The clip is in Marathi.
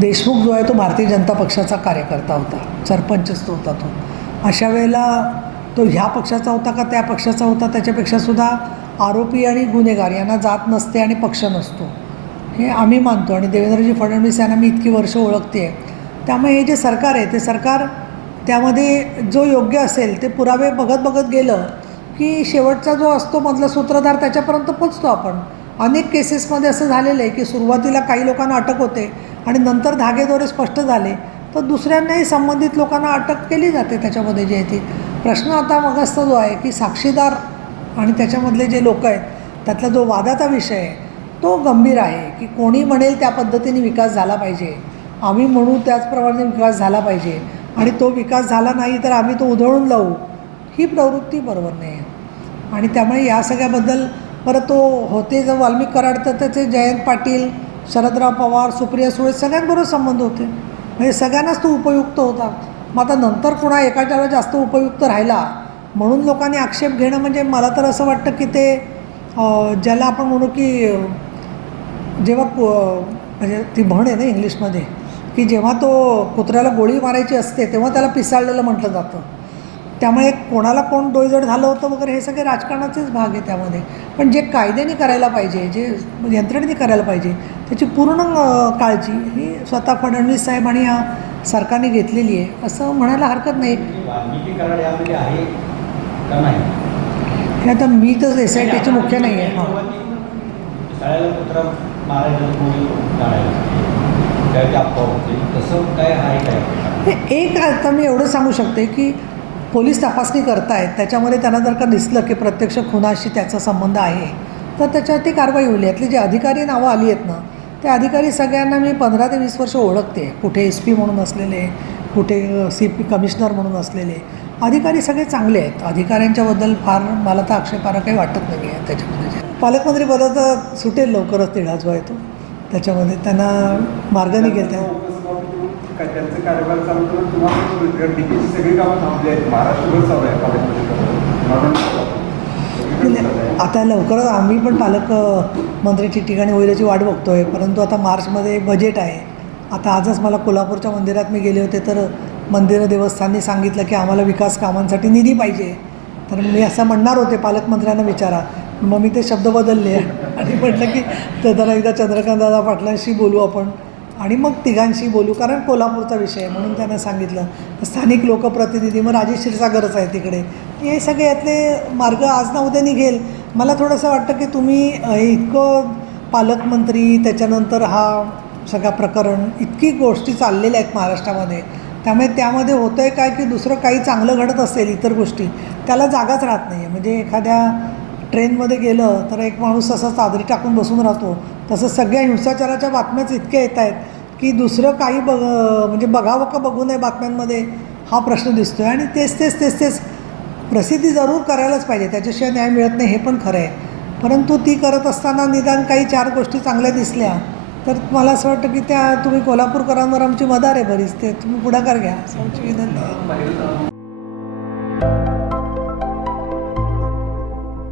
देशमुख जो आहे तो भारतीय जनता पक्षाचा कार्यकर्ता होता सरपंचच तो होता तो. अशा वेळेला तो ह्या पक्षाचा होता का त्या पक्षाचा होता? त्याच्यापेक्षा सुद्धा आरोपी आणि गुन्हेगार यांना जात नसते आणि पक्ष नसतो. हे आम्ही मानतो आणि देवेंद्रजी फडणवीस यांना मी इतकी वर्ष ओळखते त्यामुळे हे जे सरकार आहे ते सरकार त्यामध्ये जो योग्य असेल ते पुरावे बघत बघत गेलं की शेवटचा जो असतो मधला सूत्रधार त्याच्यापर्यंत पोचतो आपण. अनेक केसेसमध्ये असं झालेलं आहे की सुरुवातीला काही लोकांना अटक होते आणि नंतर धागेदोरे स्पष्ट झाले. तर दुसऱ्यांनाही संबंधित लोकांना अटक केली जाते त्याच्यामध्ये जे आहे ती. प्रश्न आता मगस्त जो आहे की साक्षीदार आणि त्याच्यामधले जे लोक आहेत त्यातला जो वादाचा विषय आहे तो गंभीर आहे की कोणी म्हणेल त्या पद्धतीने विकास झाला पाहिजे. आम्ही म्हणू त्याचप्रमाणे विकास झाला पाहिजे आणि तो विकास झाला नाही तर आम्ही तो उधळून लावू ही प्रवृत्ती बरोबर नाही आहे. आणि त्यामुळे या सगळ्याबद्दल परत तो होते जर वाल्मिक कराड तर त्याचे जयंत पाटील शरदराव पवार सुप्रिया सुळे सगळ्यांबरोबर संबंध होते. म्हणजे सगळ्यांनाच तो उपयुक्त होता. मग आता नंतर कुणा एकाच्यावर जास्त उपयुक्त राहिला. म्हणून लोकांनी आक्षेप घेणं म्हणजे मला तर असं वाटतं की ते ज्याला आपण म्हणू की जेव्हा कु- म्हणजे ती म्हण आहे ना इंग्लिशमध्ये की जेव्हा तो कुत्र्याला गोळी मारायची असते तेव्हा त्याला पिसाळलेलं म्हटलं जातं. त्यामुळे कोणाला कोण डोईजड झालं होतं वगैरे हे सगळे राजकारणाचेच भाग आहे त्यामध्ये. पण जे कायद्याने करायला पाहिजे जे यंत्रणेने करायला पाहिजे त्याची पूर्ण काळजी ही स्वतः फडणवीस साहेब आणि या सरकारने घेतलेली आहे. असं म्हणायला हरकत नाही. नाही हे आता मी तर एस आय टीचे मुख्य नाही आहे. हां. एक आता मी एवढं सांगू शकते की पोलीस तपासणी करतायत त्याच्यामध्ये त्यांना जर का दिसलं की प्रत्यक्ष खुनाशी त्याचा संबंध आहे तर त्याच्यावरती कारवाई होईल. यातली जे अधिकारी नावं आली आहेत ना ते अधिकारी सगळ्यांना मी पंधरा ते वीस वर्ष ओळखते. कुठे एस पी म्हणून असलेले कुठे सी पी कमिशनर म्हणून असलेले. अधिकारी सगळे चांगले आहेत. अधिकाऱ्यांच्याबद्दल फार मला तर आक्षेपार्ह काही वाटत नाही आहे त्याच्यामध्ये. पालकमंत्री पदाचा सुटेल लवकरच तिढा जो आहे तो त्याच्यामध्ये त्यांना मार्ग निघेल त्या त्यांचं कार्यभार चालू डिकेची सगळी कामं थांबली आहेत. महाराष्ट्रभर चालू आहे पालकमंत्री आता लवकरच आम्ही पण पालक अ, मंत्र्याची ठिकाणी होईल याची वाट बघतोय. परंतु आता मार्चमध्ये बजेट आहे. आता आजच मला कोल्हापूरच्या मंदिरात मी गेले होते तर मंदिर देवस्थाननी सांगितलं की आम्हाला विकास कामांसाठी निधी पाहिजे. तर मी असं म्हणणार होते पालकमंत्र्यांना विचारा. मग मी ते शब्द बदलले. आणि म्हटलं की तर जरा एकदा चंद्रकांतदादा पाटलांशी बोलू आपण. आणि मग तिघांशी बोलू कारण कोल्हापूरचा विषय आहे म्हणून त्यांना सांगितलं. स्थानिक लोकप्रतिनिधी मग राजेश क्षीरसागरच आहे तिकडे. हे सगळे यातले मार्ग आज ना उद्या निघेल. मला थोडंसं वाटतं की तुम्ही इतकं पालकमंत्री त्याच्यानंतर हा सगळा प्रकरण इतकी गोष्टी चाललेल्या आहेत महाराष्ट्रामध्ये. त्यामुळे त्यामध्ये होतं आहे काय की दुसरं काही चांगलं घडत असेल इतर गोष्टी त्याला जागाच राहत नाही आहे म्हणजे एखाद्या ट्रेनमध्ये गेलं तर एक माणूस असा चादरी टाकून बसून राहतो. तसं सगळ्या हिंसाचाराच्या बातम्याच इतक्या येत आहेत की दुसरं काही बघ म्हणजे बघावं का बघू नये बातम्यांमध्ये? हा प्रश्न दिसतो आहे आणि तेच तेच तेच तेच प्रसिद्धी जरूर करायलाच पाहिजे. त्याच्याशिवाय न्याय मिळत नाही हे पण खरं आहे. परंतु ती करत असताना निदान काही चार गोष्टी चांगल्या दिसल्या. तर मला असं वाटतं की त्या तुम्ही कोल्हापूरकरांवर आमची मदार आहे बरीच. ते तुम्ही पुढाकार घ्या. असं आमची विनंती